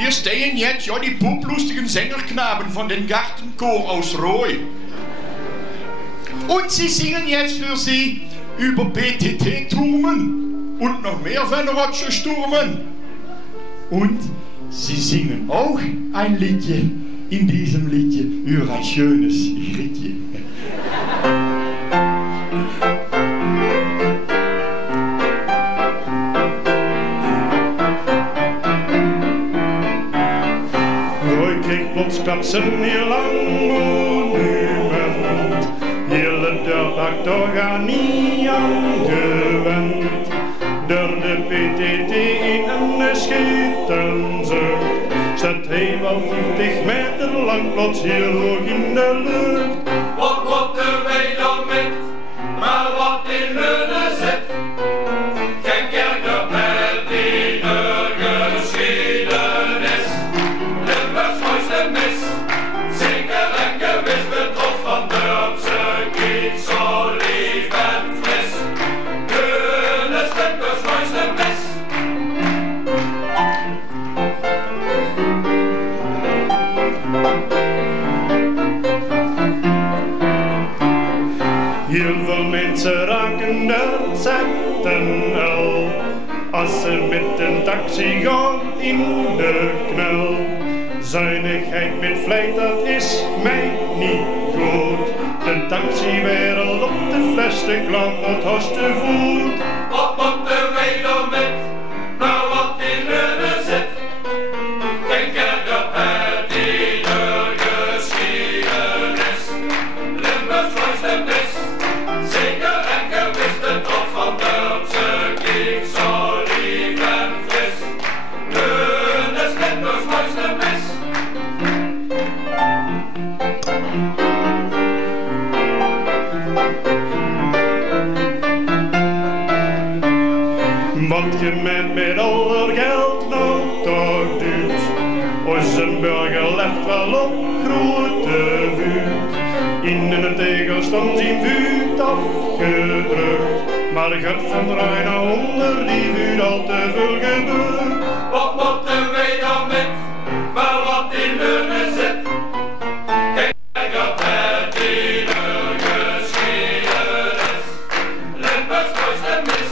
Hier stehen jetzt ja die puplustigen Sängerknaben von den Gartenchor aus Roy. Und sie singen jetzt für Sie über PTT-Turmen und noch mehr Vennerotsche-Sturmen. Und sie singen auch ein Liedje, in diesem Liedje über ein schönes Rittje. Dat ze een heel lang monument, hele dag toch aan niet aangewend. Door de PTT in een schitterzucht, staat hij wel 50 meter lang plots heel hoog in de lucht. Wat moeten wij dan met, maar wat in Leunen zit? Geen kerk met die geschiedenis. Limburgs mooiste mis. Heel veel mensen raken er ZNL als ze met een taxi gaan in de knel. Zuinigheid met vlijt, dat is mij niet goed. De taxiwereld op de fles, de klant het hoste voet. Wat moeten wij dan met, maar wat in Leunen zit? Geen kerk met die geschiedenis. Limburgs mooiste mis. Zeker en gewist de top van Durpse kiek, zo lief en fris. Leunen is Limburgs mooiste mis. Wat je met al geld nou toch doet, is een burger left wel op grote vuut. In een tegel stond zijn vuut afgedrukt, maar gaat van Rijn naar onder die vuut al te veel gebeurd. Wat moeten wij dan met, maar wat in Leunen zit? Geen kerk met die geschiedenis. Limburgs mooiste mis.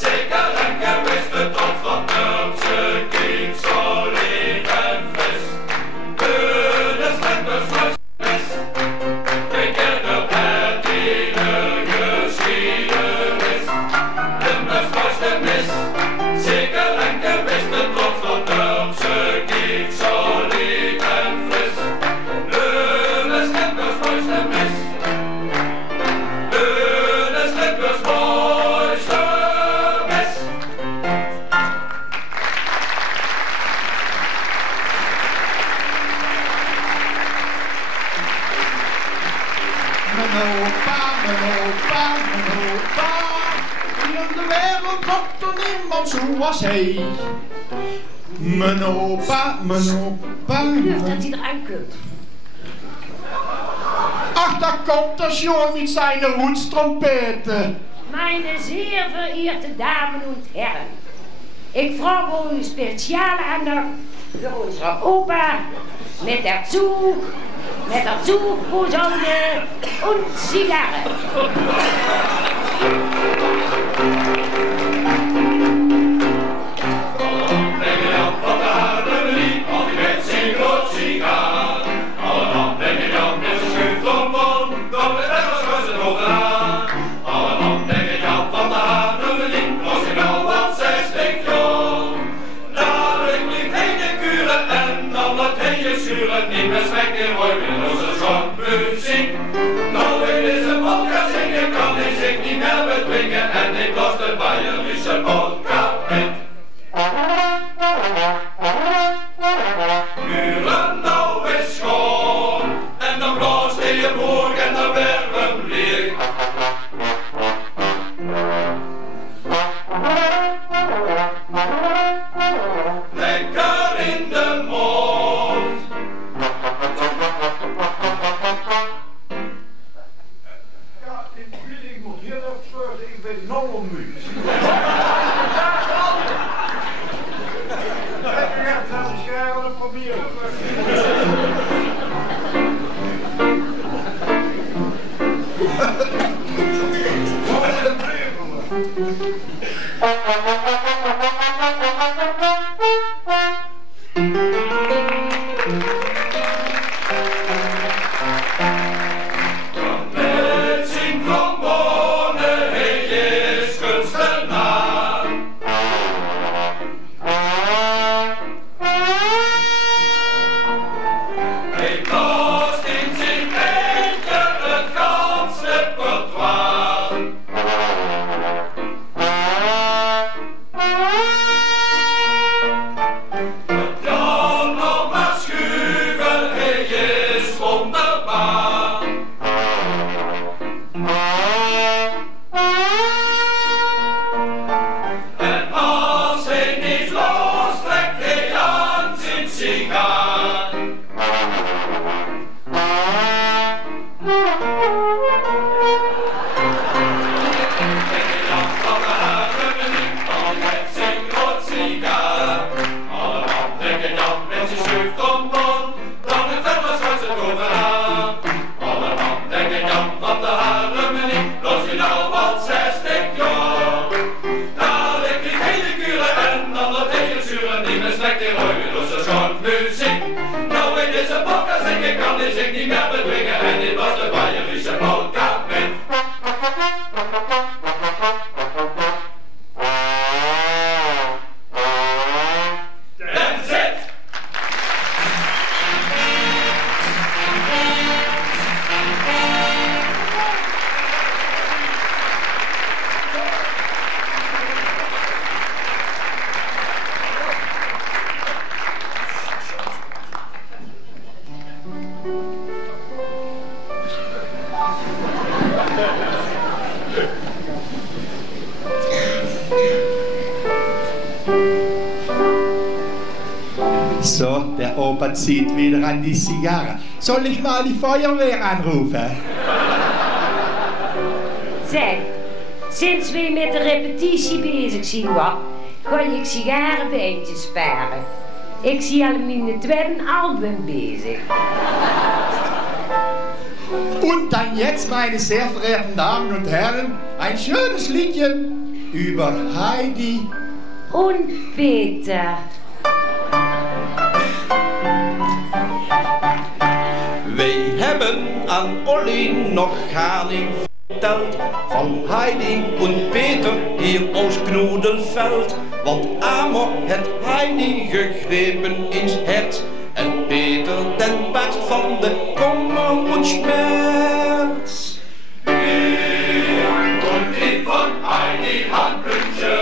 Zeker en gewist de top van Durpse kiek, zo lief en fris. Leunen is Limburgs mooiste mis. Geen kerk met die geschiedenis. Limburgs mooiste mis. Zeker en gewist de top van Durpse kiek, zo lief en fris. Leunen is Limburgs mooiste mis. Leunen is Limburgs mooiste mis. Mijn opa, in de wereld komt er niemand zoals hij. Mijn opa. Lucht dat hij eruit komt. Ach, daar komt er schon met zijn roetstrompeten. Meine sehr verehrte Damen und Herren, ich frage um spezielle Andacht für unsere Oper mit der Zugposaune und Zigarre. Niet meer smekken, hoor weer onze zongmuziek. Nou in deze polka zingen kan hij zich niet meer bedwingen en ik los de Bayerische polka met. Uren nou is schoon. So, der Opa zieht wieder an die Zigarre. Soll ich mal die Feuerwehr anrufen? Zeg, sinds we met de repetitie bezig zijn, wat, kan ik sigarenbeentjes sparen. Ik zie al mijn tweede Album bezig. Und dann jetzt, meine sehr verehrten Damen und Herren, ein schönes Liedchen über Heidi Und Peter. Wij hebben aan Olly nog gar niet verteld van Heidi und Peter hier aus Knodenveld. Want Amor het Heidi gegrepen ins Herz en Peter den barst van de kommer und Schmerz. Und die von Heidi Handbrüche,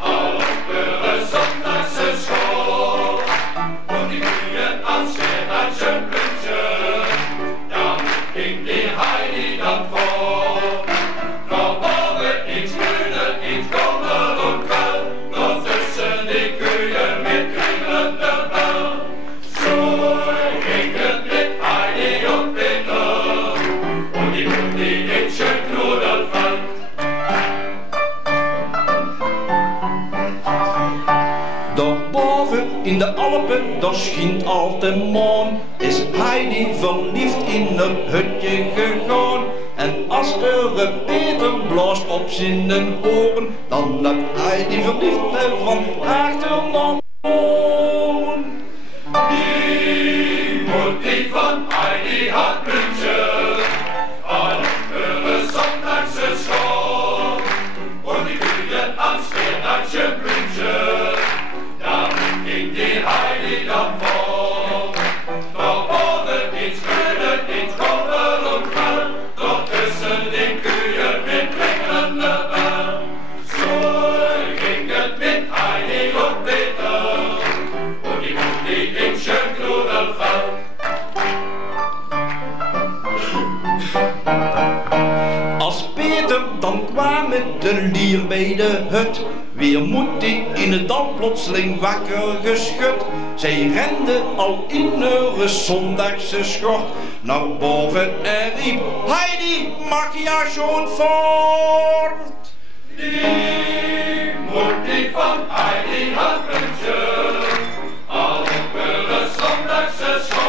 auf ihre Sonntagsschau. Und die Kühen ans Städtchen Brüche, dann ging die Heidi dann vor. Noch morgen ins Grüne, ins Kommer und Grau, noch zwischen die Kühen mit kringelnder Bau. So ging es mit Heidi und Peter, und die Mutti in schön Knodelfeld. Daarboven in de Alpen, daar schijnt al de maan, is Heidi verliefd in een hutje gegaan. En als er Peter blaast op zijn oren, dan loopt Heidi verliefd van achter naar voren. Die Mutti von Heidi hat Brüche, an ihre Sonntagsschau. Und die Kühen am Städtchen Brüche, dann ging die Heidi davor. Doch oben ins Grüne, ins Kommer und Grau, doch zwischen den Kühen mit klingelnder Bau. So ging es mit Heidi und Peter, und die Mutti in schön Knodelfeld. Als Peter dan kwam met de lier bij de hut, weer moet hij in het dal plotseling wakker geschud. Zij rende al in haar zondagse schort naar boven en riep: Heidi, mag ja schon fort? Die Mutti von Heidi hat Brüche, auf ihre Sonntagsschau.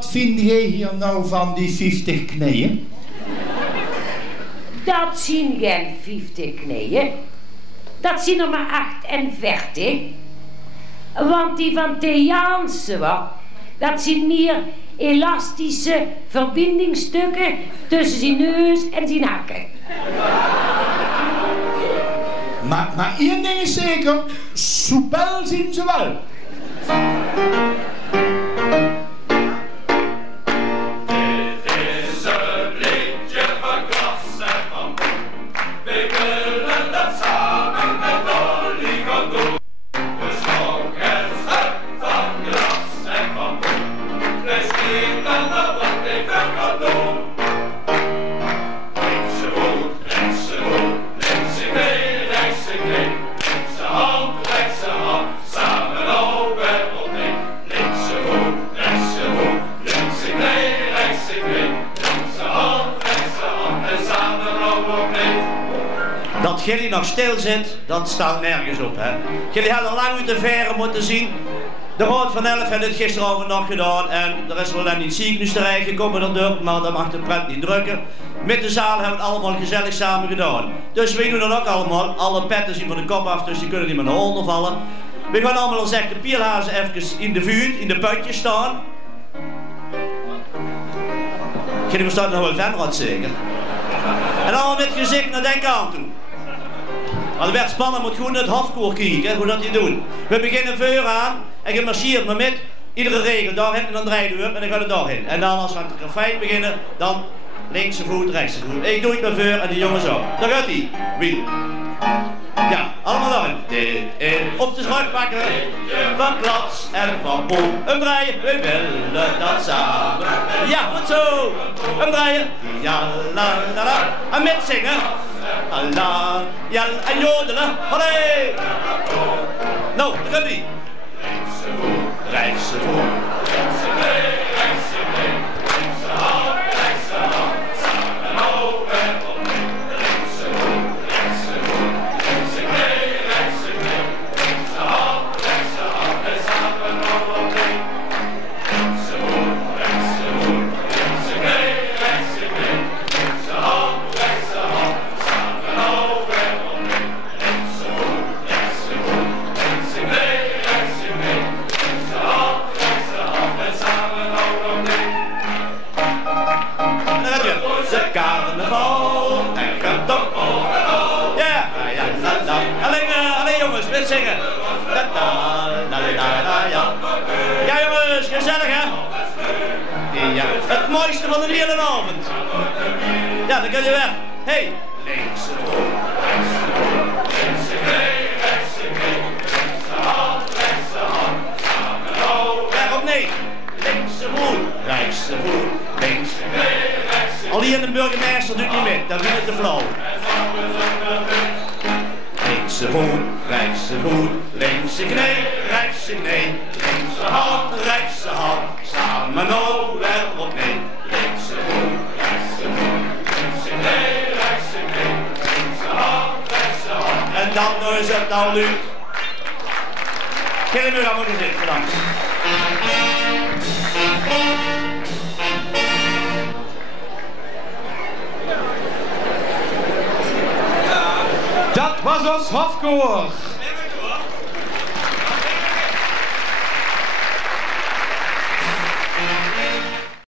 wat vind jij hier nou van die 50 knieën? Dat zien geen 50 knieën. Dat zien er maar 48. Want die van Theaanse, dat zijn meer elastische verbindingsstukken tussen zijn neus en zijn hakken. Maar één ding is zeker, soepel zien ze wel. Dat jullie nog stil zit, dat staat nergens op, hè. Jullie hadden lang uit de verre moeten zien. De Raad van 11 heeft het gisteravond nog gedaan en er is wel dan niet ziekenhuis terecht gekomen daardoor, maar dat mag de pret niet drukken. Met de zaal hebben we het allemaal gezellig samen gedaan. Dus wij doen dat ook allemaal. Alle petten zien van de kop af, dus die kunnen niet meer naar onder vallen. We gaan allemaal als echte pielhazen even in de vuur, in de putjes staan. Jullie verstaan nog wel Venrad zeker? En allemaal met gezicht naar den kant toe. Maar het werd spannend, moet gewoon naar het hofkoor kijken, hoe dat die doen. We beginnen vuur aan en je marcheert maar met iedere regel daarheen en dan draaien we en dan gaat het daarheen. En dan als we aan het refrein beginnen, dan linkse voet, rechtse voet. Ik doe het met vuur en de jongens ook. Daar gaat hij. Wiel. Ja, allemaal daarin. Op de schort pakken, van plaats en van boom. Een draaien, we willen dat samen. Ja, goed zo. Een draaien. Ja, la, la, la. En met zingen. Allah, ja, en jodelen. Allee. Nou, daar gaat hij. Rechtse voet, rechtse voet. Rechtse mee, rechtse mee. Rechtse hand, rechtse hand. Samen over op mee. Rechtse voet, rechtse voet. Rechtse mee, rechtse mee. Rechtse hand, rechtse hand. En samen over op mee. Rechtse voet, rechtse voet. Rechtse mee, rechtse mee. Rechtse hand, rechtse hand. Samen over op mee. Rechtse voet, rechtse voet. Rechtse mee, rechtse mee. Rechtse hand, rechtse hand. En samen over op mee. En dan heb je de carnaval en gaat op overal. Ja, ja, la, la. Alleen jongens, met zingen. La, la, la, la, la, ja. Ja jongens, gezellig hè? Ja, het mooiste van de hele avond. Ja, dan kun je weg. Hey. Linkse voet, rechtse voet, linkse mee, rechtse mee. Rechtse hand, rechtse hand, samen over. Weg op nee. Linkse voet, rechtse voet, linkse mee, rechtse mee. Al hier in de burgemeester doet niet mee, dan vind het te flauw. Linkse voet, rechtse voet, linkse knie, rechtse knie. Linkse hand, samen over op nee. Linkse voet, rechtse voet, linkse knie, rechtse knie. Linkse hand, rechtse hand. En dan nog eens het nou nu. Geen meer aan mijn gezicht, bedankt. Dat was ons hofkoor.